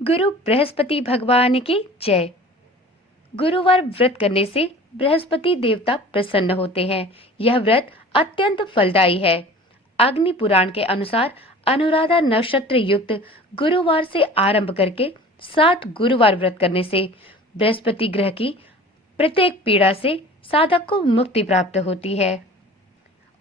गुरु बृहस्पति भगवान की जय। गुरुवार व्रत करने से बृहस्पति देवता प्रसन्न होते हैं। यह व्रत अत्यंत फलदायी है। अग्नि पुराण के अनुसार अनुराधा नक्षत्र युक्त गुरुवार से आरंभ करके 7 गुरुवार व्रत करने से बृहस्पति ग्रह की प्रत्येक पीड़ा से साधक को मुक्ति प्राप्त होती है।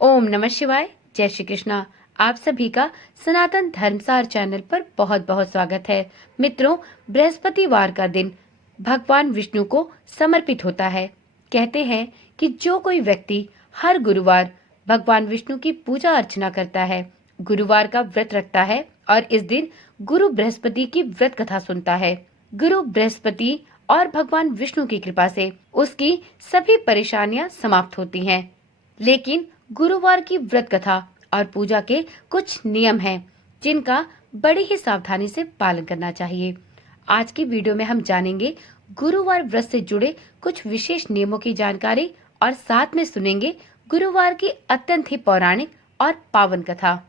ओम नमः शिवाय। जय श्री कृष्णा। आप सभी का सनातन धर्मसार चैनल पर बहुत बहुत स्वागत है। मित्रों, बृहस्पतिवार का दिन भगवान विष्णु को समर्पित होता है। कहते हैं कि जो कोई व्यक्ति हर गुरुवार भगवान विष्णु की पूजा अर्चना करता है, गुरुवार का व्रत रखता है और इस दिन गुरु बृहस्पति की व्रत कथा सुनता है, गुरु बृहस्पति और भगवान विष्णु की कृपा से उसकी सभी परेशानियां समाप्त होती हैं। लेकिन गुरुवार की व्रत कथा और पूजा के कुछ नियम हैं जिनका बड़ी ही सावधानी से पालन करना चाहिए। आज की वीडियो में हम जानेंगे गुरुवार व्रत से जुड़े कुछ विशेष नियमों की जानकारी और साथ में सुनेंगे गुरुवार की अत्यंत ही पौराणिक और पावन कथा।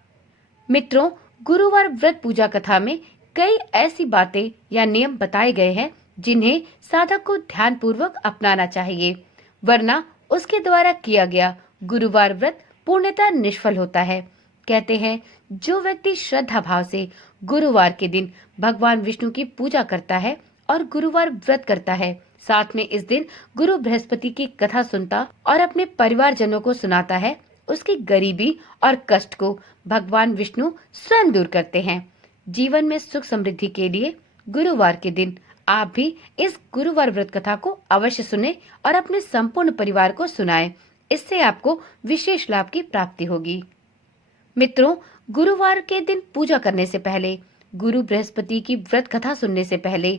मित्रों, गुरुवार व्रत पूजा कथा में कई ऐसी बातें या नियम बताए गए हैं जिन्हें साधक को ध्यान पूर्वक अपनाना चाहिए, वरना उसके द्वारा किया गया गुरुवार व्रत पूर्णतः निष्फल होता है। कहते हैं, जो व्यक्ति श्रद्धा भाव से गुरुवार के दिन भगवान विष्णु की पूजा करता है और गुरुवार व्रत करता है, साथ में इस दिन गुरु बृहस्पति की कथा सुनता और अपने परिवारजनों को सुनाता है, उसकी गरीबी और कष्ट को भगवान विष्णु स्वयं दूर करते हैं। जीवन में सुख समृद्धि के लिए गुरुवार के दिन आप भी इस गुरुवार व्रत कथा को अवश्य सुने और अपने संपूर्ण परिवार को सुनाएं। इससे आपको विशेष लाभ की प्राप्ति होगी। मित्रों, गुरुवार के दिन पूजा करने से पहले, गुरु बृहस्पति की व्रत कथा सुनने से पहले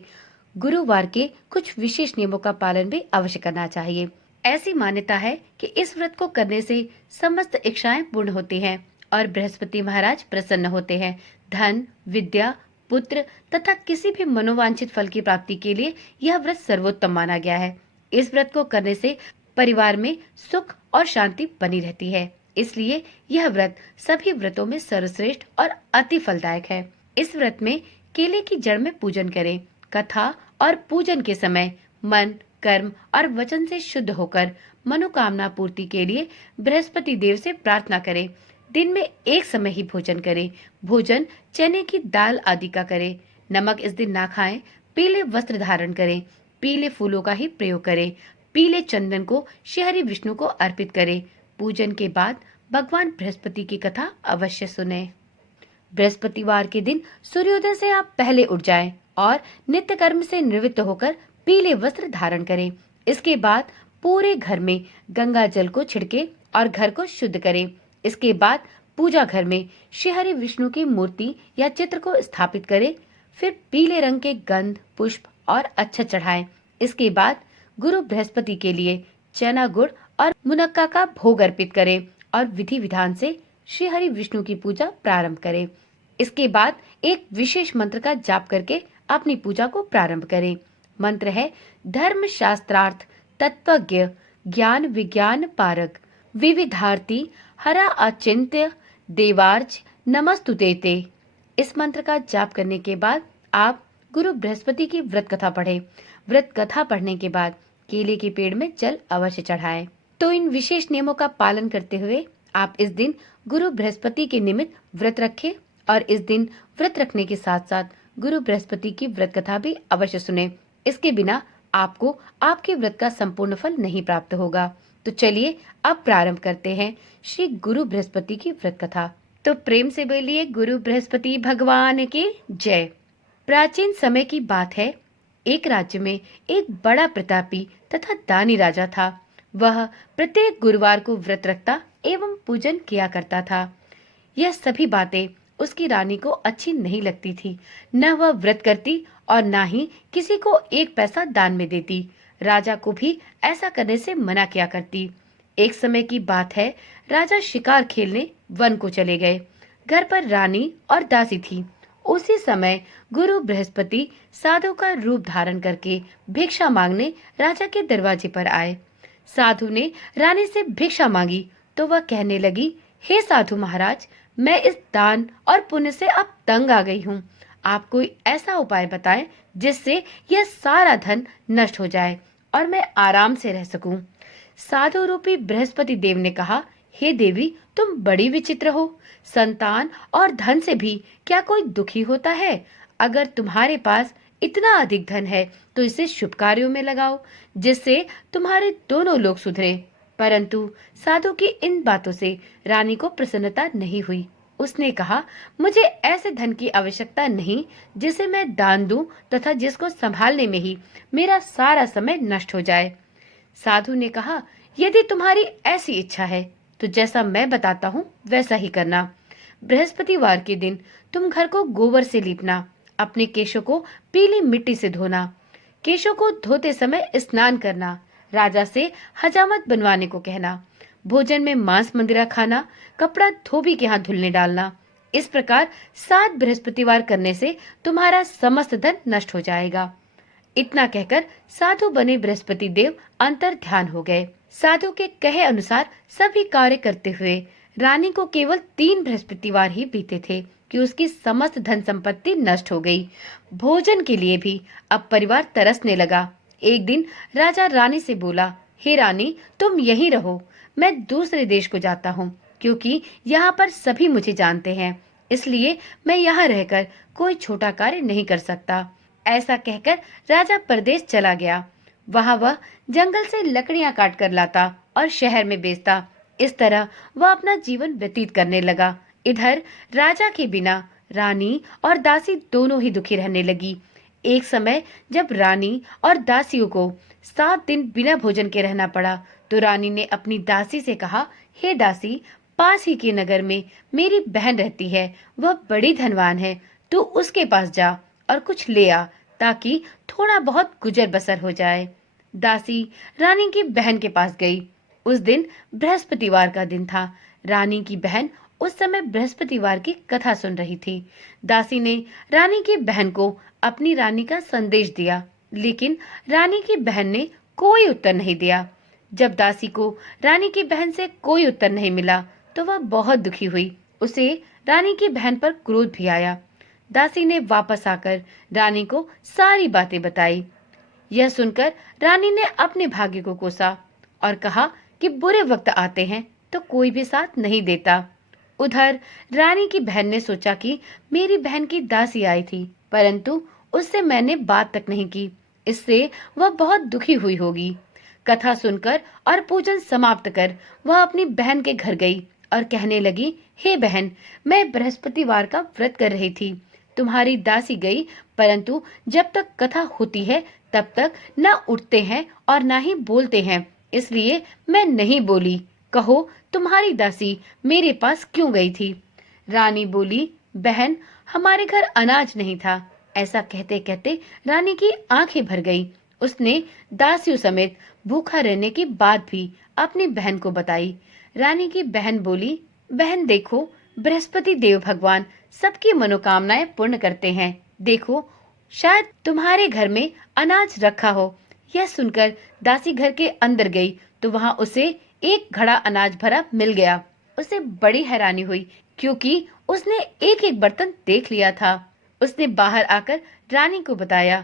गुरुवार के कुछ विशेष नियमों का पालन भी अवश्य करना चाहिए। ऐसी मान्यता है कि इस व्रत को करने से समस्त इच्छाएं पूर्ण होती हैं और बृहस्पति महाराज प्रसन्न होते हैं। धन, विद्या, पुत्र तथा किसी भी मनोवांछित फल की प्राप्ति के लिए यह व्रत सर्वोत्तम माना गया है। इस व्रत को करने से परिवार में सुख और शांति बनी रहती है। इसलिए यह व्रत सभी व्रतों में सर्वश्रेष्ठ और अति फलदायक है। इस व्रत में केले की जड़ में पूजन करें। कथा और पूजन के समय मन, कर्म और वचन से शुद्ध होकर मनोकामना पूर्ति के लिए बृहस्पति देव से प्रार्थना करें। दिन में एक समय ही भोजन करें। भोजन चने की दाल आदि का करें। नमक इस दिन ना खाएं। पीले वस्त्र धारण करें। पीले फूलों का ही प्रयोग करें। पीले चंदन को श्रीहरि विष्णु को अर्पित करें। पूजन के बाद भगवान बृहस्पति की कथा अवश्य सुने। बृहस्पतिवार के दिन सूर्योदय से आप पहले उठ जाएं और नित्य कर्म से निवृत्त होकर पीले वस्त्र धारण करें। इसके बाद पूरे घर में गंगा जल को छिड़के और घर को शुद्ध करें। इसके बाद पूजा घर में श्रीहरि विष्णु की मूर्ति या चित्र को स्थापित करें। फिर पीले रंग के गंध, पुष्प और अक्षत चढ़ाएं। इसके बाद गुरु बृहस्पति के लिए चना, गुड़ और मुनक्का का भोग अर्पित करें और विधि विधान से श्रीहरि विष्णु की पूजा प्रारंभ करें। इसके बाद एक विशेष मंत्र का जाप करके अपनी पूजा को प्रारंभ करें। मंत्र है, धर्म शास्त्रार्थ तत्वज्ञ ज्ञान विज्ञान पारक विविधार्थी हरा अचिंत्य देवार्च नमस्तुते ते। इस मंत्र का जाप करने के बाद आप गुरु बृहस्पति की व्रत कथा पढ़ें। व्रत कथा पढ़ने के बाद केले के पेड़ में जल अवश्य चढ़ाएं। तो इन विशेष नियमों का पालन करते हुए आप इस दिन गुरु बृहस्पति के निमित्त व्रत रखें और इस दिन व्रत रखने के साथ साथ गुरु बृहस्पति की व्रत कथा भी अवश्य सुने। इसके बिना आपको आपके व्रत का संपूर्ण फल नहीं प्राप्त होगा। तो चलिए अब प्रारंभ करते हैं श्री गुरु बृहस्पति की व्रत कथा। तो प्रेम से बोलिए, गुरु बृहस्पति भगवान की जय। प्राचीन समय की बात है, एक राज्य में एक बड़ा प्रतापी तथा दानी राजा था। वह प्रत्येक गुरुवार को व्रत रखता एवं पूजन किया करता था। यह सभी बातें उसकी रानी को अच्छी नहीं लगती थी। न वह व्रत करती और न ही किसी को एक पैसा दान में देती। राजा को भी ऐसा करने से मना किया करती। एक समय की बात है, राजा शिकार खेलने वन को चले गए। घर पर रानी और दासी थी। उसी समय गुरु बृहस्पति साधु का रूप धारण करके भिक्षा मांगने राजा के दरवाजे पर आए। साधु ने रानी से भिक्षा मांगी तो वह कहने लगी, हे साधु महाराज, मैं इस दान और पुण्य से अब तंग आ गई हूँ। आप कोई ऐसा उपाय बताएं जिससे यह सारा धन नष्ट हो जाए और मैं आराम से रह सकूं। साधु रूपी बृहस्पति देव ने कहा, हे देवी, तुम बड़ी विचित्र हो। संतान और धन से भी क्या कोई दुखी होता है? अगर तुम्हारे पास इतना अधिक धन है तो इसे शुभ कार्यों में लगाओ, जिससे तुम्हारे दोनों लोग सुधरे। परंतु साधु की इन बातों से रानी को प्रसन्नता नहीं हुई। उसने कहा, मुझे ऐसे धन की आवश्यकता नहीं जिसे मैं दान दूं तथा जिसको संभालने में ही मेरा सारा समय नष्ट हो जाए। साधु ने कहा, यदि तुम्हारी ऐसी इच्छा है तो जैसा मैं बताता हूँ वैसा ही करना। बृहस्पतिवार के दिन तुम घर को गोबर से लीपना, अपने केशों को पीली मिट्टी से धोना, केशों को धोते समय स्नान करना, राजा से हजामत बनवाने को कहना, भोजन में मांस मंदिरा खाना, कपड़ा धोबी के हाथ धुलने डालना। इस प्रकार 7 बृहस्पतिवार करने से तुम्हारा समस्त धन नष्ट हो जाएगा। इतना कहकर साधु बने बृहस्पति देव अंतर ध्यान हो गए। साधु के कहे अनुसार सभी कार्य करते हुए रानी को केवल 3 बृहस्पतिवार ही बीते थे कि उसकी समस्त धन संपत्ति नष्ट हो गई। भोजन के लिए भी अब परिवार तरसने लगा। एक दिन राजा रानी से बोला, हे रानी, तुम यहीं रहो, मैं दूसरे देश को जाता हूँ, क्योंकि यहाँ पर सभी मुझे जानते हैं, इसलिए मैं यहाँ रहकर कोई छोटा कार्य नहीं कर सकता। ऐसा कहकर राजा परदेश चला गया। वहां वह जंगल से लकड़ियां काट कर लाता और शहर में बेचता। इस तरह वह अपना जीवन व्यतीत करने लगा। इधर राजा के बिना रानी और दासी दोनों ही दुखी रहने लगी। एक समय जब रानी और दासियों को 7 दिन बिना भोजन के रहना पड़ा, तो रानी ने अपनी दासी से कहा, हे दासी, पास ही के नगर में मेरी बहन रहती है, वह बड़ी धनवान है, तू उसके पास जा और कुछ ले आ, ताकि थोड़ा बहुत गुजर बसर हो जाए। दासी रानी की बहन के पास गई। उस दिन बृहस्पतिवार का दिन था। रानी की बहन उस समय बृहस्पतिवार की कथा सुन रही थी। दासी ने रानी की बहन को अपनी रानी का संदेश दिया, लेकिन रानी की बहन ने कोई उत्तर नहीं दिया। जब दासी को रानी की बहन से कोई उत्तर नहीं मिला, तो वह बहुत दुखी हुई। उसे रानी की बहन पर क्रोध भी आया। दासी ने वापस आकर रानी को सारी बातें बताई। यह सुनकर रानी ने अपने भाग्य को कोसा और कहा कि बुरे वक्त आते हैं तो कोई भी साथ नहीं देता। उधर रानी की बहन ने सोचा कि मेरी बहन की दासी आई थी, परंतु उससे मैंने बात तक नहीं की, इससे वह बहुत दुखी हुई होगी। कथा सुनकर और पूजन समाप्त कर वह अपनी बहन के घर गई और कहने लगी, हे बहन, मैं बृहस्पतिवार का व्रत कर रही थी, तुम्हारी दासी गई, परंतु जब तक कथा होती है तब तक न उठते हैं और न ही बोलते हैं, इसलिए मैं नहीं बोली। कहो, तुम्हारी दासी मेरे पास क्यों गई थी? रानी बोली, बहन, हमारे घर अनाज नहीं था। ऐसा कहते कहते रानी की आंखें भर गई। उसने दासियों समेत भूखा रहने की बात भी अपनी बहन को बताई। रानी की बहन बोली, बहन देखो, बृहस्पति देव भगवान सबकी मनोकामनाएं पूर्ण करते हैं। देखो, शायद तुम्हारे घर में अनाज रखा हो। यह सुनकर दासी घर के अंदर गई तो वहां उसे एक घड़ा अनाज भरा मिल गया। उसे बड़ी हैरानी हुई, क्योंकि उसने एक एक बर्तन देख लिया था। उसने बाहर आकर रानी को बताया।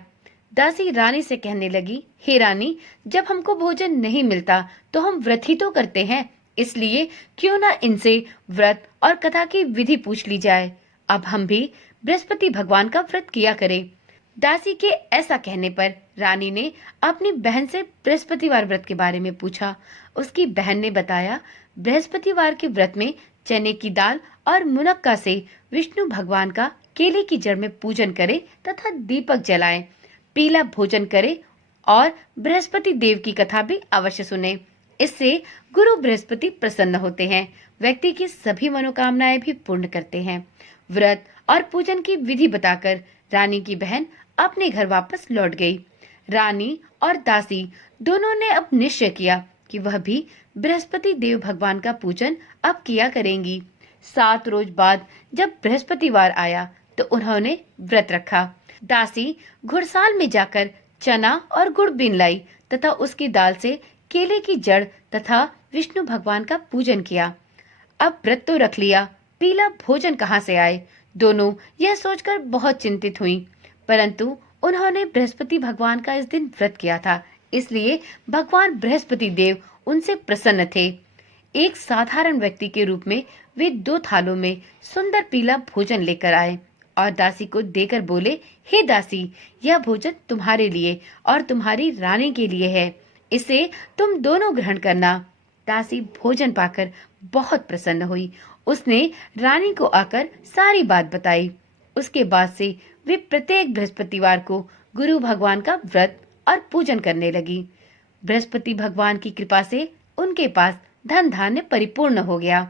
दासी रानी से कहने लगी, हे रानी, जब हमको भोजन नहीं मिलता तो हम व्रत ही तो करते हैं, इसलिए क्यों ना इनसे व्रत और कथा की विधि पूछ ली जाए। अब हम भी बृहस्पति भगवान का व्रत किया करें। दासी के ऐसा कहने पर रानी ने अपनी बहन से बृहस्पतिवार व्रत के बारे में पूछा। उसकी बहन ने बताया, बृहस्पतिवार के व्रत में चने की दाल और मुनक्का से विष्णु भगवान का केले की जड़ में पूजन करें तथा दीपक जलाएं, पीला भोजन करें और बृहस्पति देव की कथा भी अवश्य सुने। इससे गुरु बृहस्पति प्रसन्न होते हैं, व्यक्ति की सभी मनोकामनाएं भी पूर्ण करते हैं। व्रत और पूजन की विधि बताकर रानी की बहन अपने घर वापस लौट गई। रानी और दासी दोनों ने अब निश्चय किया कि वह भी बृहस्पति देव भगवान का पूजन अब किया करेंगी। 7 रोज बाद जब बृहस्पतिवार आया तो उन्होंने व्रत रखा। दासी घुड़साल में जाकर चना और गुड़ बीन लाई तथा उसकी दाल से केले की जड़ तथा विष्णु भगवान का पूजन किया। अब व्रत तो रख लिया, पीला भोजन कहाँ से आए? दोनों यह सोचकर बहुत चिंतित हुई, परंतु उन्होंने बृहस्पति भगवान का इस दिन व्रत किया था, इसलिए भगवान बृहस्पति देव उनसे प्रसन्न थे। एक साधारण व्यक्ति के रूप में वे 2 थालों में सुंदर पीला भोजन लेकर आए और दासी को देकर बोले, हे दासी, यह भोजन तुम्हारे लिए और तुम्हारी रानी के लिए है, इसे तुम दोनों ग्रहण करना। दासी भोजन पाकर बहुत प्रसन्न हुई। उसने रानी को आकर सारी बात बताई। उसके बाद से वे प्रत्येक बृहस्पतिवार को गुरु भगवान का व्रत और पूजन करने लगी। बृहस्पति भगवान की कृपा से उनके पास धन धान्य परिपूर्ण हो गया,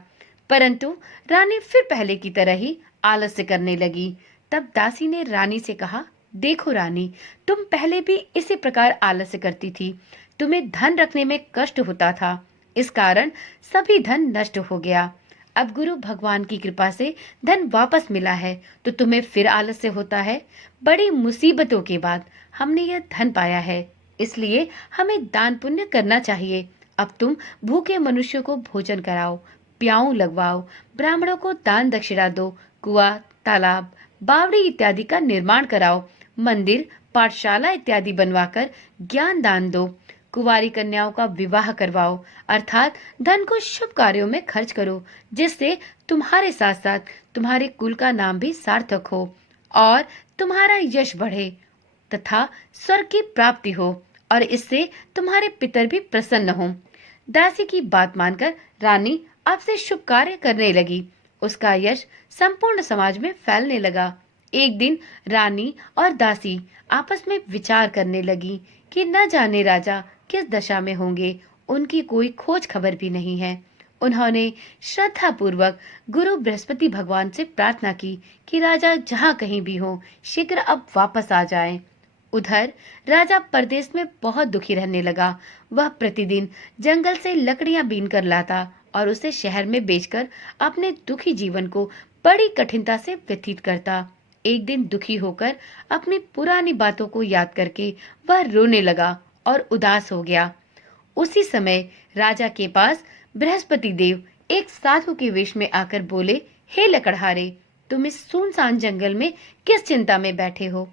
परंतु रानी फिर पहले की तरह ही आलस्य करने लगी। तब दासी ने रानी से कहा, देखो रानी, तुम पहले भी इसी प्रकार आलस्य करती थी, तुम्हें धन रखने में कष्ट होता था, इस कारण सभी धन नष्ट हो गया। अब गुरु भगवान की कृपा से धन वापस मिला है तो तुम्हें फिर आलस्य होता है। बड़ी मुसीबतों के बाद हमने यह धन पाया है, इसलिए हमें दान पुण्य करना चाहिए। अब तुम भूखे मनुष्यों को भोजन कराओ, प्याऊ लगवाओ, ब्राह्मणों को दान दक्षिणा दो, कुआं, तालाब, बावड़ी इत्यादि का निर्माण कराओ, मंदिर, पाठशाला इत्यादि बनवाकर ज्ञान दान दो, कुंवारी कन्याओं का विवाह करवाओ, अर्थात धन को शुभ कार्यों में खर्च करो, जिससे तुम्हारे साथ साथ तुम्हारे कुल का नाम भी सार्थक हो और तुम्हारा यश बढ़े तथा स्वर्ग की प्राप्ति हो और इससे तुम्हारे पितर भी प्रसन्न हों। दासी की बात मानकर रानी अब से शुभ कार्य करने लगी। उसका यश संपूर्ण समाज में फैलने लगा। एक दिन रानी और दासी आपस में विचार करने लगी कि न जाने राजा किस दशा में होंगे, उनकी कोई खोज खबर भी नहीं है। उन्होंने श्रद्धा पूर्वक गुरु बृहस्पति भगवान से प्रार्थना की कि राजा जहाँ कहीं भी हो, शीघ्र अब वापस आ जाएं। उधर राजा परदेश में बहुत दुखी रहने लगा। वह प्रतिदिन जंगल से लकड़ियां बीन कर लाता और उसे शहर में बेचकर अपने दुखी जीवन को बड़ी कठिनता से व्यतीत करता। एक दिन दुखी होकर अपनी पुरानी बातों को याद करके वह रोने लगा और उदास हो गया। उसी समय राजा के पास बृहस्पति देव एक साधु के वेश में आकर बोले, हे लकड़हारे, तुम इस सुनसान जंगल में किस चिंता में बैठे हो,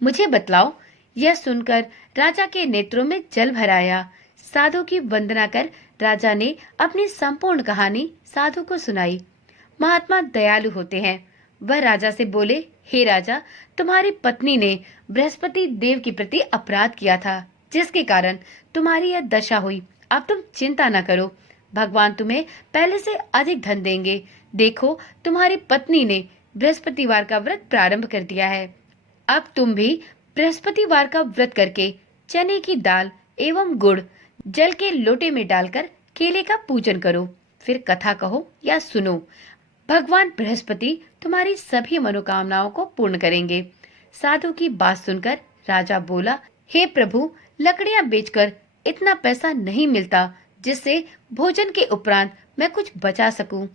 मुझे बतलाओ। यह सुनकर राजा के नेत्रों में जल भर आया। साधु की वंदना कर राजा ने अपनी संपूर्ण कहानी साधु को सुनाई। महात्मा दयालु होते हैं। वह राजा से बोले, हे राजा, तुम्हारी पत्नी ने बृहस्पति देव के प्रति अपराध किया था, जिसके कारण तुम्हारी यह दशा हुई। अब तुम चिंता न करो, भगवान तुम्हें पहले से अधिक धन देंगे। देखो, तुम्हारी पत्नी ने बृहस्पतिवार का व्रत प्रारंभ कर दिया है। अब तुम भी बृहस्पतिवार का व्रत करके चने की दाल एवं गुड़ जल के लोटे में डालकर केले का पूजन करो, फिर कथा कहो या सुनो। भगवान बृहस्पति तुम्हारी सभी मनोकामनाओं को पूर्ण करेंगे। साधु की बात सुनकर राजा बोला, हे प्रभु, लकड़ियां बेचकर इतना पैसा नहीं मिलता जिससे भोजन के उपरांत मैं कुछ बचा सकूं।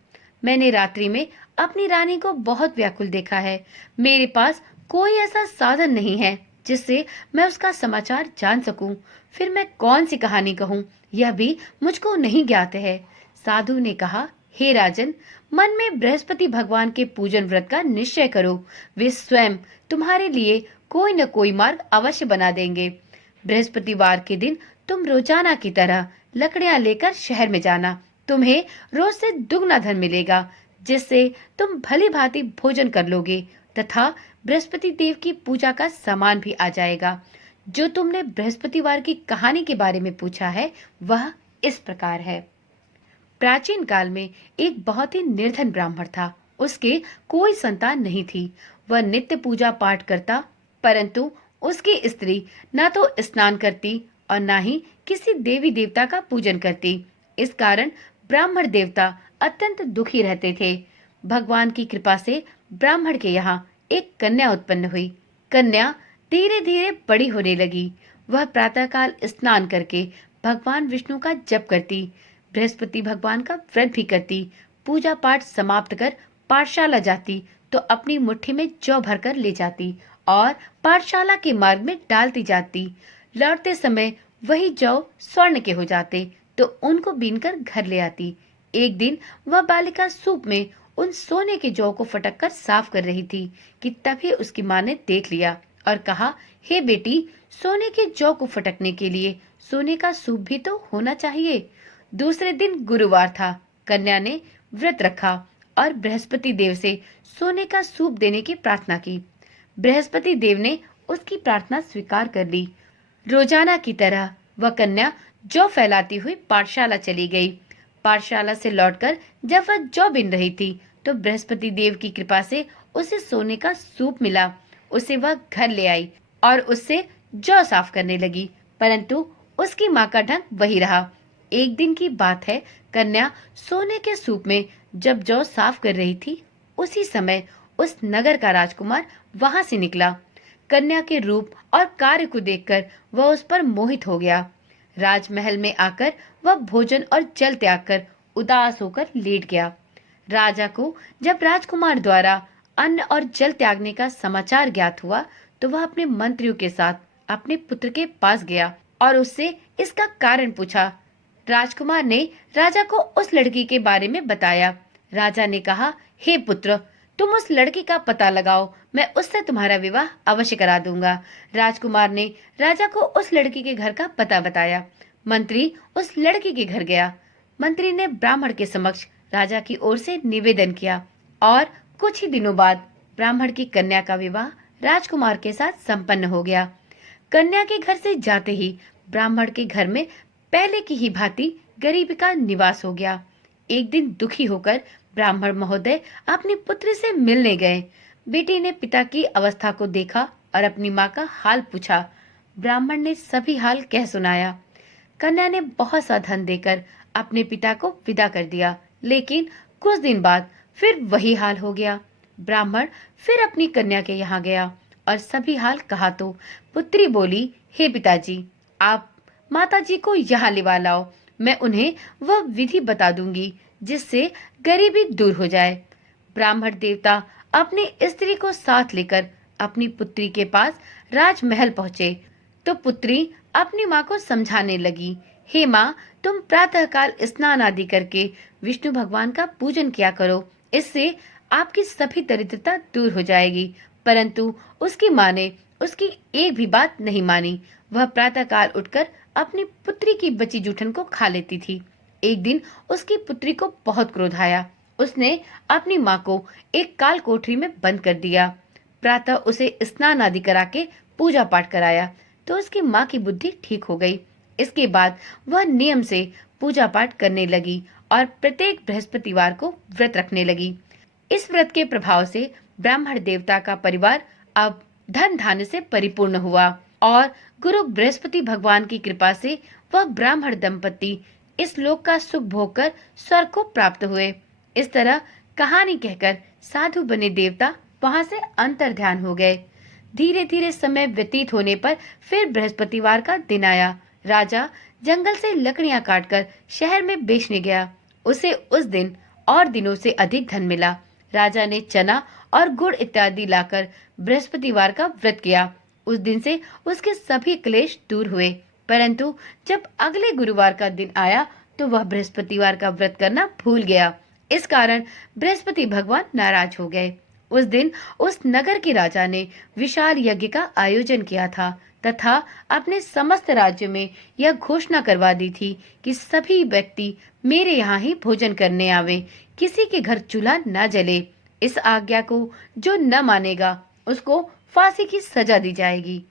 मैंने रात्रि में अपनी रानी को बहुत व्याकुल देखा है। मेरे पास कोई ऐसा साधन नहीं है जिससे मैं उसका समाचार जान सकूं। फिर मैं कौन सी कहानी कहूं, यह भी मुझको नहीं ज्ञात है। साधु ने कहा, हे राजन, मन में बृहस्पति भगवान के पूजन व्रत का निश्चय करो। वे स्वयं तुम्हारे लिए कोई न कोई मार्ग अवश्य बना देंगे। बृहस्पतिवार के दिन तुम रोजाना की तरह लकड़ियां लेकर शहर में जाना। तुम्हें रोज से दुगना धन मिलेगा, जिससे तुम भली भांति भोजन कर लोगे तथा बृहस्पति देव की पूजा का सामान भी आ जाएगा। जो तुमने बृहस्पतिवार की कहानी के बारे में पूछा है, वह इस प्रकार है। प्राचीन काल में एक बहुत ही निर्धन ब्राह्मण था। उसके कोई संतान नहीं थी। वह नित्य पूजा पाठ करता, परंतु उसकी स्त्री न तो स्नान करती और न ही किसी देवी देवता का पूजन करती। इस कारण ब्राह्मण देवता अत्यंत दुखी रहते थे। भगवान की कृपा से ब्राह्मण के यहाँ एक कन्या उत्पन्न हुई। कन्या धीरे धीरे बड़ी होने लगी। वह प्रातःकाल स्नान करके भगवान विष्णु का जप करती, बृहस्पति भगवान का व्रत भी करती, पूजा पाठ समाप्त कर पाठशाला जाती तो अपनी मुट्ठी में जौ भरकर ले जाती और पाठशाला के मार्ग में डालती जाती। लौटते समय वही जौ स्वर्ण के हो जाते तो उनको बीनकर घर ले आती। एक दिन वह बालिका सूप में उन सोने के जौ को फटक कर साफ कर रही थी कि तभी उसकी माँ ने देख लिया और कहा, हे बेटी, सोने के जौ को फटकने के लिए सोने का सूप भी तो होना चाहिए। दूसरे दिन गुरुवार था। कन्या ने व्रत रखा और बृहस्पति देव से सोने का सूप देने की प्रार्थना की। बृहस्पति देव ने उसकी प्रार्थना स्वीकार कर ली। रोजाना की तरह वह कन्या जौ फैलाती हुई पाठशाला चली गई। पाठशाला से लौटकर जब वह जौ बीन रही थी तो बृहस्पति देव की कृपा से उसे सोने का सूप मिला। उसे वह घर ले आई और उससे जौ साफ करने लगी, परंतु उसकी माँ का ढंग वही रहा। एक दिन की बात है, कन्या सोने के सूप में जब जौ साफ कर रही थी, उसी समय उस नगर का राजकुमार वहां से निकला। कन्या के रूप और कार्य को देखकर वह उस पर मोहित हो गया। राजमहल में आकर वह भोजन और जल त्याग कर उदास होकर लेट गया। राजा को जब राजकुमार द्वारा अन्न और जल त्यागने का समाचार ज्ञात हुआ तो वह अपने मंत्रियों के साथ अपने पुत्र के पास गया और उससे इसका कारण पूछा। राजकुमार ने राजा को उस लड़की के बारे में बताया। राजा ने कहा, हे पुत्र, तुम उस लड़की का पता लगाओ, मैं उससे तुम्हारा विवाह अवश्य करा दूंगा। राजकुमार ने राजा को उस लड़की के घर का पता बताया। मंत्री उस लड़की के घर गया। मंत्री ने ब्राह्मण के समक्ष राजा की ओर से निवेदन किया और कुछ ही दिनों बाद ब्राह्मण की कन्या का विवाह राजकुमार के साथ संपन्न हो गया। कन्या के घर से जाते ही ब्राह्मण के घर में पहले की ही भांति गरीबी का निवास हो गया। एक दिन दुखी होकर ब्राह्मण महोदय अपनी पुत्री से मिलने गए। बेटी ने पिता की अवस्था को देखा और अपनी माँ का हाल पूछा। ब्राह्मण ने सभी हाल कह सुनाया। कन्या ने बहुत सा धन देकर अपने पिता को विदा कर दिया, लेकिन कुछ दिन बाद फिर वही हाल हो गया। ब्राह्मण फिर अपनी कन्या के यहाँ गया और सभी हाल कहा तो पुत्री बोली, हे पिताजी, आप माताजी को यहाँ लिवा लाओ, मैं उन्हें वह विधि बता दूंगी जिससे गरीबी दूर हो जाए। ब्राह्मण देवता अपनी स्त्री को साथ लेकर अपनी पुत्री के पास राजमहल पहुँचे तो पुत्री अपनी माँ को समझाने लगी, हे माँ, तुम प्रातःकाल स्नान आदि करके विष्णु भगवान का पूजन किया करो, इससे आपकी सभी दरिद्रता दूर हो जाएगी। परंतु उसकी माँ ने उसकी एक भी बात नहीं मानी। वह प्रातःकाल उठकर अपनी पुत्री की बची जूठन को खा लेती थी। एक दिन उसकी पुत्री को बहुत क्रोध आया। उसने अपनी माँ को एक काल कोठरी में बंद कर दिया। प्रातः उसे स्नान आदि करा के पूजा पाठ कराया तो उसकी माँ की बुद्धि ठीक हो गई। इसके बाद वह नियम से पूजा पाठ करने लगी और प्रत्येक बृहस्पतिवार को व्रत रखने लगी। इस व्रत के प्रभाव से ब्राह्मण देवता का परिवार अब धन धान्य से परिपूर्ण हुआ और गुरु बृहस्पति भगवान की कृपा से वह ब्राह्मण दंपति इस लोक का सुख भोग कर स्वर्ग को प्राप्त हुए। इस तरह कहानी कहकर साधु बने देवता वहां से अंतर्ध्यान हो गए। धीरे धीरे समय व्यतीत होने पर फिर बृहस्पतिवार का दिन आया। राजा जंगल से लकड़ियां काटकर शहर में बेचने गया। उसे उस दिन और दिनों से अधिक धन मिला। राजा ने चना और गुड़ इत्यादि लाकर बृहस्पतिवार का व्रत किया। उस दिन से उसके सभी क्लेश दूर हुए। परंतु जब अगले गुरुवार का दिन आया तो वह बृहस्पतिवार का व्रत करना भूल गया। इस कारण बृहस्पति भगवान नाराज हो गए। उस दिन उस नगर के राजा ने विशाल यज्ञ का आयोजन किया था तथा अपने समस्त राज्य में यह घोषणा करवा दी थी कि सभी व्यक्ति मेरे यहाँ ही भोजन करने आवे, किसी के घर चूल्हा न जले। इस आज्ञा को जो न मानेगा उसको फांसी की सजा दी जाएगी।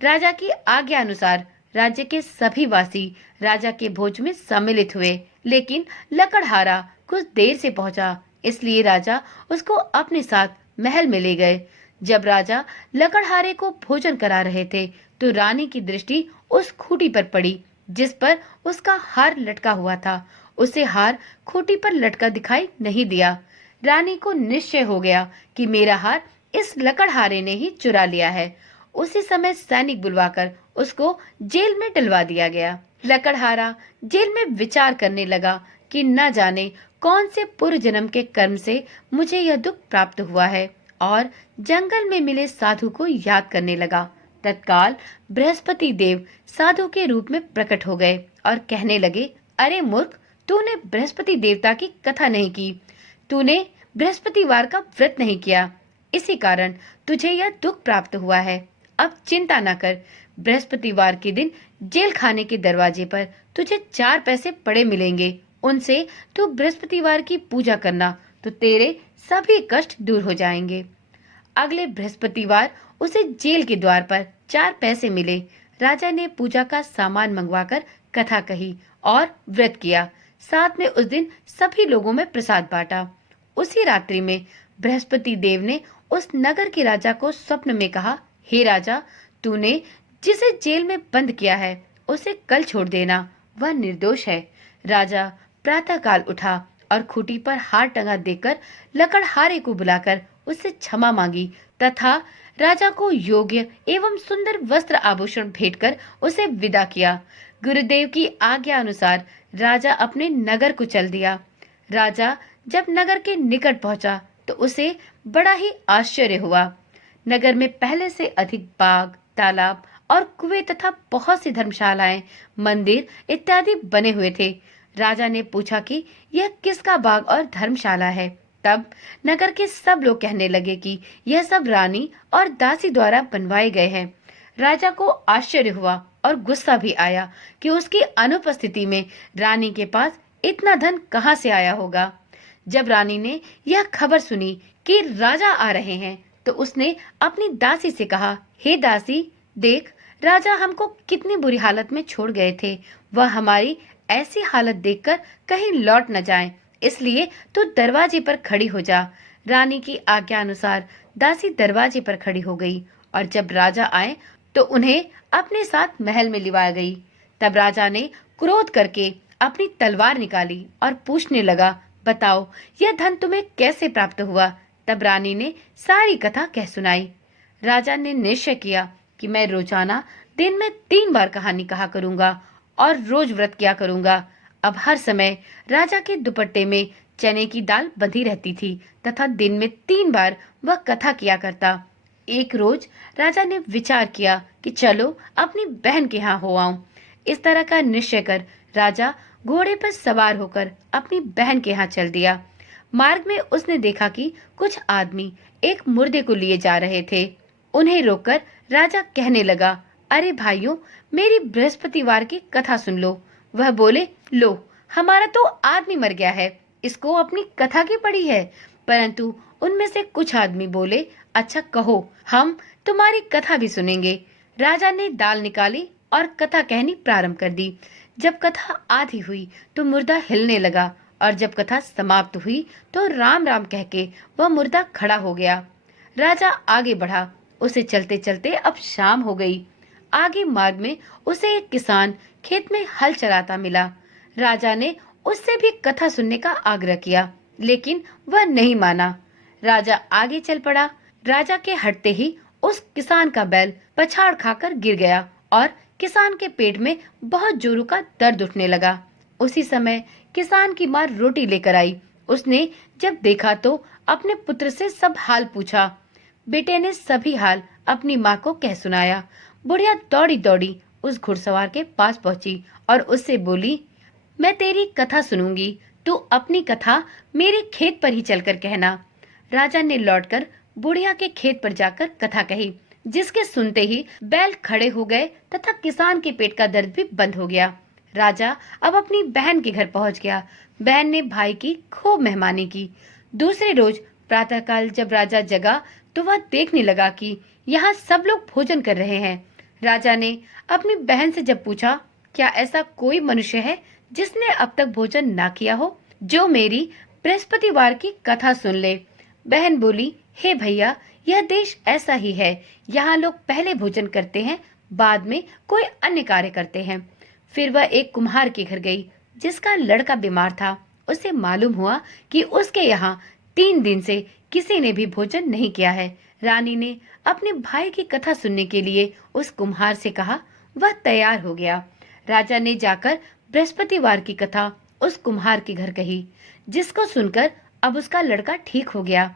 राजा की आज्ञा अनुसार राज्य के सभी वासी राजा के भोज में सम्मिलित हुए, लेकिन लकड़हारा कुछ देर से पहुंचा, इसलिए राजा उसको अपने साथ महल में ले गए। जब राजा लकड़हारे को भोजन करा रहे थे तो रानी की दृष्टि उस खूंटी पर पड़ी जिस पर उसका हार लटका हुआ था। उसे हार खूंटी पर लटका दिखाई नहीं दिया। रानी को निश्चय हो गया कि मेरा हार इस लकड़हारे ने ही चुरा लिया है। उसी समय सैनिक बुलवाकर उसको जेल में डलवा दिया गया। लकड़हारा जेल में विचार करने लगा कि न जाने कौन से पूर्व जन्म के कर्म से मुझे यह दुख प्राप्त हुआ है, और जंगल में मिले साधु को याद करने लगा। तत्काल बृहस्पति देव साधु के रूप में प्रकट हो गए और कहने लगे, अरे मूर्ख, तूने बृहस्पति देवता की कथा नहीं की, तूने बृहस्पतिवार का व्रत नहीं किया, इसी कारण तुझे यह दुख प्राप्त हुआ है। अब चिंता न कर, बृहस्पतिवार के दिन जेल खाने के दरवाजे पर तुझे 4 पैसे पड़े मिलेंगे। उनसे तू बृहस्पतिवार की पूजा करना तो तेरे सभी कष्ट दूर हो जाएंगे। अगले बृहस्पतिवार उसे जेल के द्वार पर 4 पैसे मिले। राजा ने पूजा का सामान मंगवाकर कथा कही और व्रत किया। साथ में उस दिन सभी लोगों में प्रसाद बांटा। उसी रात्रि में बृहस्पति देव ने उस नगर के राजा को स्वप्न में कहा, हे राजा, तूने जिसे जेल में बंद किया है उसे कल छोड़ देना, वह निर्दोष है। राजा प्रातःकाल उठा और खूंटी पर हार टंगा देखकर लकड़हारे को बुलाकर उससे क्षमा मांगी तथा राजा को योग्य एवं सुंदर वस्त्र आभूषण भेंट कर उसे विदा किया। गुरुदेव की आज्ञा अनुसार राजा अपने नगर को चल दिया। राजा जब नगर के निकट पहुंचा तो उसे बड़ा ही आश्चर्य हुआ। नगर में पहले से अधिक बाग, तालाब और कुएं तथा बहुत सी धर्मशालाएं, मंदिर इत्यादि बने हुए थे। राजा ने पूछा कि यह किसका बाग और धर्मशाला है। तब नगर के सब लोग कहने लगे कि यह सब रानी और दासी द्वारा बनवाए गए हैं। राजा को आश्चर्य हुआ और गुस्सा भी आया कि उसकी अनुपस्थिति में रानी के पास इतना धन कहां से आया होगा। जब रानी ने यह खबर सुनी कि राजा आ रहे हैं तो उसने अपनी दासी से कहा, हे दासी, देख, राजा हमको कितनी बुरी हालत में छोड़ गए थे। वह हमारी ऐसी हालत देखकर कहीं लौट न जाएं, इसलिए तू दरवाजे पर खड़ी हो जा। रानी की आज्ञा अनुसार दासी दरवाजे पर खड़ी हो गई और जब राजा आए तो उन्हें अपने साथ महल में लिवाया गई। तब राजा ने क्रोध करके अपनी तलवार निकाली और पूछने लगा, बताओ, यह धन तुम्हें कैसे प्राप्त हुआ। तब रानी ने सारी कथा कह सुनाई। राजा ने निश्चय किया कि मैं रोजाना दिन में 3 बार कहानी कहा करूंगा और रोज व्रत किया करूंगा। अब हर समय राजा के दुपट्टे में चने की दाल बंधी रहती थी तथा दिन में 3 बार वह कथा किया करता। एक रोज राजा ने विचार किया कि चलो अपनी बहन के यहाँ हो आऊं। इस तरह का निश्चय कर राजा घोड़े पर सवार होकर अपनी बहन के यहाँ चल दिया। मार्ग में उसने देखा कि कुछ आदमी एक मुर्दे को लिए जा रहे थे। उन्हें रोककर राजा कहने लगा, अरे भाइयों, मेरी बृहस्पतिवार की कथा सुन लो। वह बोले, लो, हमारा तो आदमी मर गया है, इसको अपनी कथा की पड़ी है। परंतु उनमें से कुछ आदमी बोले, अच्छा कहो, हम तुम्हारी कथा भी सुनेंगे। राजा ने दाल निकाली और कथा कहनी प्रारंभ कर दी। जब कथा आधी हुई तो मुर्दा हिलने लगा और जब कथा समाप्त हुई तो राम राम कह के वह मुर्दा खड़ा हो गया। राजा आगे बढ़ा। उसे चलते चलते अब शाम हो गई। आगे मार्ग में उसे एक किसान खेत में हल चलाता मिला। राजा ने उससे भी कथा सुनने का आग्रह किया, लेकिन वह नहीं माना। राजा आगे चल पड़ा। राजा के हटते ही उस किसान का बैल पछाड़ खाकर गिर गया और किसान के पेट में बहुत जोरों का दर्द उठने लगा। उसी समय किसान की माँ रोटी लेकर आई। उसने जब देखा तो अपने पुत्र से सब हाल पूछा। बेटे ने सभी हाल अपनी माँ को कह सुनाया। बुढ़िया दौड़ी दौड़ी उस घुड़सवार के पास पहुंची और उससे बोली, मैं तेरी कथा सुनूंगी, तू अपनी कथा मेरे खेत पर ही चलकर कहना। राजा ने लौटकर बुढ़िया के खेत पर जाकर कथा कही, जिसके सुनते ही बैल खड़े हो गए तथा किसान के पेट का दर्द भी बंद हो गया। राजा अब अपनी बहन के घर पहुंच गया। बहन ने भाई की खूब मेहमानी की। दूसरे रोज प्रातःकाल जब राजा जगा तो वह देखने लगा कि यहाँ सब लोग भोजन कर रहे हैं। राजा ने अपनी बहन से जब पूछा, क्या ऐसा कोई मनुष्य है जिसने अब तक भोजन ना किया हो, जो मेरी बृहस्पतिवार की कथा सुन ले। बहन बोली, हे भैया, यह देश ऐसा ही है। यहाँ लोग पहले भोजन करते हैं, बाद में कोई अन्य कार्य करते हैं। फिर वह एक कुम्हार के घर गई, जिसका लड़का बीमार था। उसे मालूम हुआ कि उसके यहाँ 3 दिन से किसी ने भी भोजन नहीं किया है। रानी ने अपने भाई की कथा सुनने के लिए उस कुम्हार से कहा। वह तैयार हो गया। राजा ने जाकर बृहस्पतिवार की कथा उस कुम्हार के घर कही, जिसको सुनकर अब उसका लड़का ठीक हो गया।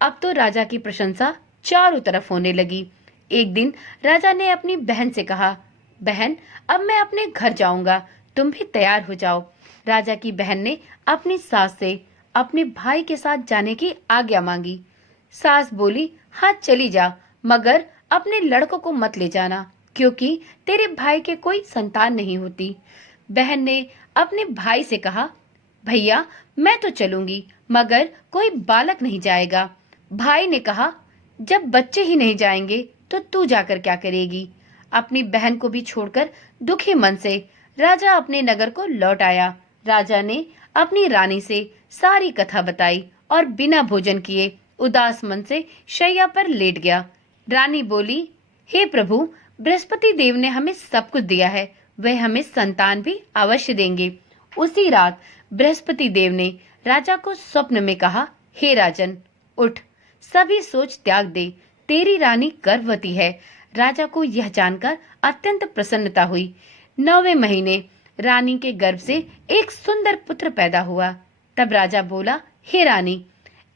अब तो राजा की प्रशंसा चारों तरफ होने लगी। एक दिन राजा ने अपनी बहन से कहा, बहन, अब मैं अपने घर जाऊंगा, तुम भी तैयार हो जाओ। राजा की बहन ने अपनी सास से अपने भाई के साथ जाने की आज्ञा मांगी। सास बोली, हाँ चली जा, मगर अपने लड़कों को मत ले जाना, क्योंकि तेरे भाई के कोई संतान नहीं होती। बहन ने अपने भाई से कहा, भैया मैं तो चलूंगी, मगर कोई बालक नहीं जाएगा। भाई ने कहा, जब बच्चे ही नहीं जाएंगे तो तू जाकर क्या करेगी। अपनी बहन को भी छोड़कर दुखी मन से राजा अपने नगर को लौट आया। राजा ने अपनी रानी से सारी कथा बताई और बिना भोजन किए उदास मन से शैया पर लेट गया। रानी बोली, हे प्रभु, बृहस्पति देव ने हमें सब कुछ दिया है, वह हमें संतान भी अवश्य देंगे। उसी रात बृहस्पति देव ने राजा को स्वप्न में कहा, हे राजन, उठ, सभी सोच त्याग दे, तेरी रानी गर्भवती है। राजा को यह जानकर अत्यंत प्रसन्नता हुई। 9वें महीने रानी के गर्भ से एक सुंदर पुत्र पैदा हुआ। तब राजा बोला, हे रानी,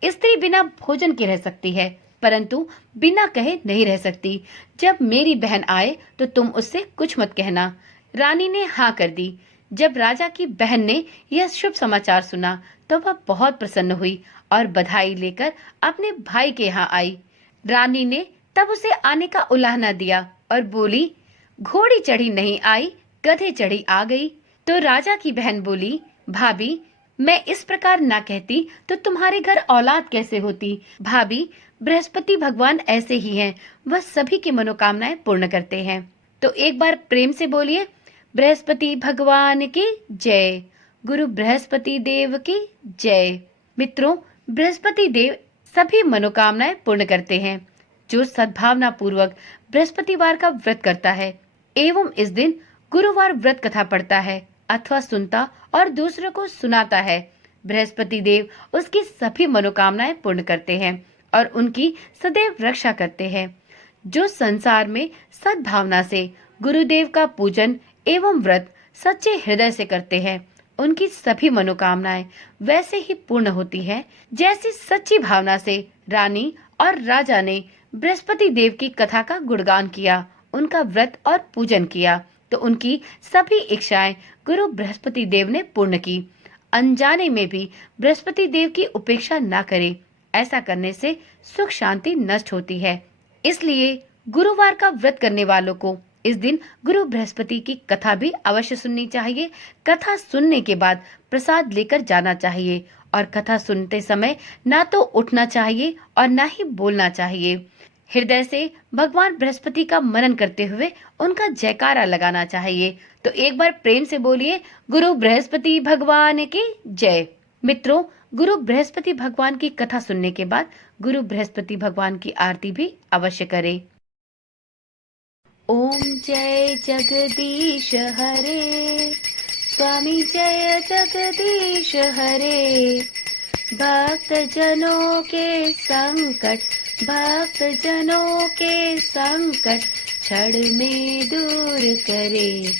स्त्री बिना भोजन के रह सकती है, परंतु बिना कहे नहीं रह सकती। जब मेरी बहन आए तो तुम उससे कुछ मत कहना। रानी ने हाँ कर दी। जब राजा की बहन ने यह शुभ समाचार सुना तो वह बहुत प्रसन्न हुई और बधाई लेकर अपने भाई के यहाँ आई। रानी ने तब उसे आने का उलाहना दिया और बोली, घोड़ी चढ़ी नहीं आई, गधे चढ़ी आ गई। तो राजा की बहन बोली, भाभी, मैं इस प्रकार ना कहती तो तुम्हारे घर औलाद कैसे होती। भाभी, बृहस्पति भगवान ऐसे ही हैं, वह सभी की मनोकामनाएं पूर्ण करते हैं। तो एक बार प्रेम से बोलिए, बृहस्पति भगवान की जय। गुरु बृहस्पति देव की जय। मित्रों, बृहस्पति देव सभी मनोकामनाएं पूर्ण करते हैं। जो सद्भावना पूर्वक बृहस्पतिवार का व्रत करता है एवं इस दिन गुरुवार व्रत कथा पढ़ता है अथवा सुनता और दूसरों को सुनाता है, बृहस्पति देव उसकी सभी मनोकामनाएं पूर्ण करते हैं और उनकी सदैव रक्षा करते हैं। जो संसार में सद्भावना से गुरुदेव का पूजन एवं व्रत सच्चे हृदय से करते हैं, उनकी सभी मनोकामनाएं वैसे ही पूर्ण होती हैं जैसी सच्ची भावना से रानी और राजा ने बृहस्पति देव की कथा का गुणगान किया, उनका व्रत और पूजन किया, तो उनकी सभी इच्छाएं गुरु बृहस्पति देव ने पूर्ण की। अनजाने में भी बृहस्पति देव की उपेक्षा न करें, ऐसा करने से सुख शांति नष्ट होती है। इसलिए गुरुवार का व्रत करने वालों को इस दिन गुरु बृहस्पति की कथा भी अवश्य सुननी चाहिए। कथा सुनने के बाद प्रसाद लेकर जाना चाहिए और कथा सुनते समय ना तो उठना चाहिए और ना ही बोलना चाहिए। हृदय से भगवान बृहस्पति का मनन करते हुए उनका जयकारा लगाना चाहिए। तो एक बार प्रेम से बोलिए, गुरु बृहस्पति भगवान की जय। मित्रों, गुरु बृहस्पति भगवान की कथा सुनने के बाद गुरु बृहस्पति भगवान की आरती भी अवश्य करें। ओम जय जगदीश हरे, स्वामी जय जगदीश हरे। भक्त जनों के संकट, भक्त जनों के संकट क्षण में दूर करे।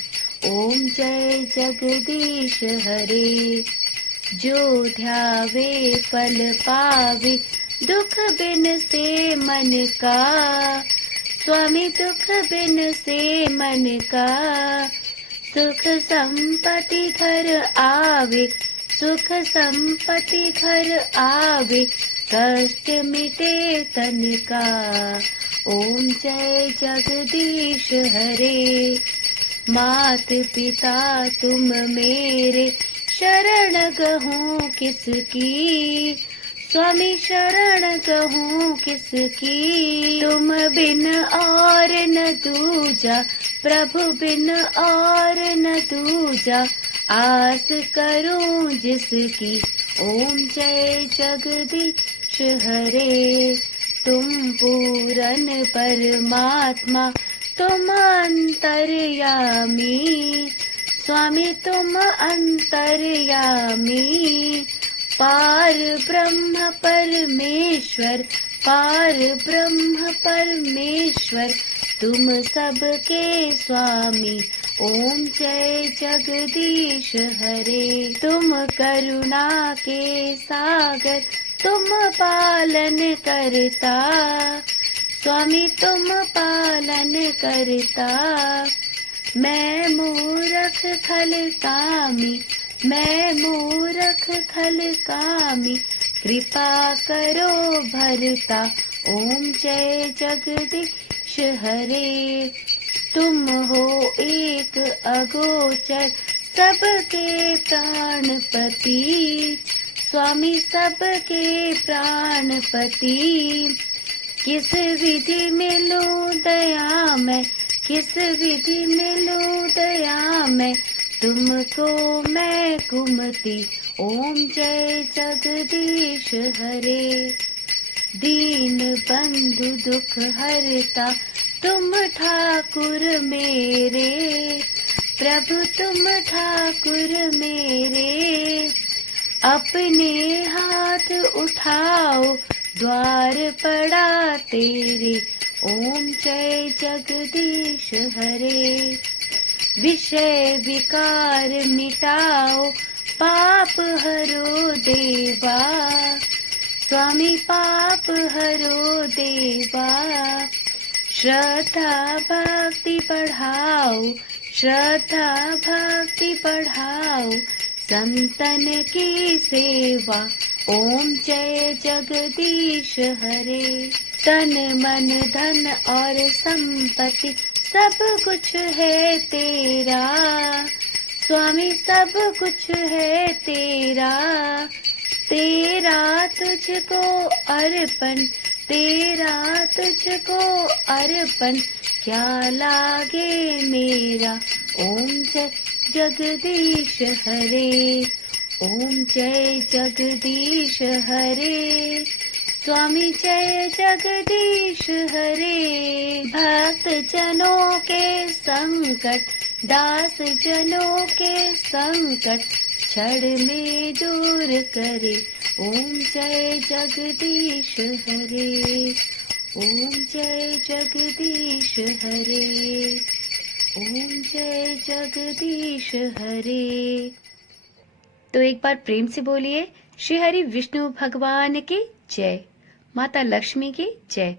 ओम जय जगदीश हरे। जो ध्यावे फल पावे, दुख बिन से मन का। स्वामी दुख बिन से मन का, सुख संपत्ति घर आवे, सुख संपत्ति घर आवे, कष्ट मिटे तन का। ओम जय जगदीश हरे। मात पिता तुम मेरे, शरण गहूँ किसकी। स्वामी शरण गहूँ किसकी। तुम बिन और न दूजा, प्रभु बिन और न दूजा, आस करूं जिसकी। ओम जय जगदीश हरे। तुम पूरन परमात्मा, तुम अंतर्यामी। स्वामी तुम अंतर्यामी। पार ब्रह्म परमेश्वर, पार ब्रह्म परमेश्वर, तुम सबके स्वामी। ओम जय जगदीश हरे। तुम करुणा के सागर, तुम पालन करता। स्वामी तुम पालन करता। मैं मूरख खल कामी, मैं मूरख खल कामी, कृपा करो भरता। ओम जय जगदीश हरे। तुम हो एक अगोचर, सबके प्राणपति। स्वामी सबके प्राणपति। किस विधि मिलूं दया मैं, किस विधि मिलूं दया मैं, तुमको मैं कुमति। ओम जय जगदीश हरे। दीन बंधु दुख हरता, तुम ठाकुर मेरे। प्रभु तुम ठाकुर मेरे। अपने हाथ उठाओ, द्वार पड़ा तेरे। ओम जय जगदीश हरे। विषय विकार मिटाओ, पाप हरो देवा। स्वामी पाप हरो देवा। श्रद्धा भक्ति बढ़ाओ, श्रद्धा भक्ति बढ़ाओ, संतन की सेवा। ओम जय जगदीश हरे। तन मन धन और संपत्ति, सब कुछ है तेरा। स्वामी सब कुछ है तेरा। तेरा तुझको अर्पण, तेरा तुझको अर्पण, क्या लागे मेरा। ओम जय जगदीश हरे। ओम जय जगदीश हरे। स्वामी जय जगदीश हरे। भक्त जनों के संकट, दास जनों के संकट, क्षण में दूर करे। ओम जय जगदीश हरे। ओम जय जगदीश हरे। ओम जय जगदीश हरे। तो एक बार प्रेम से बोलिए, श्री हरि विष्णु भगवान की जय। माता लक्ष्मी की जय।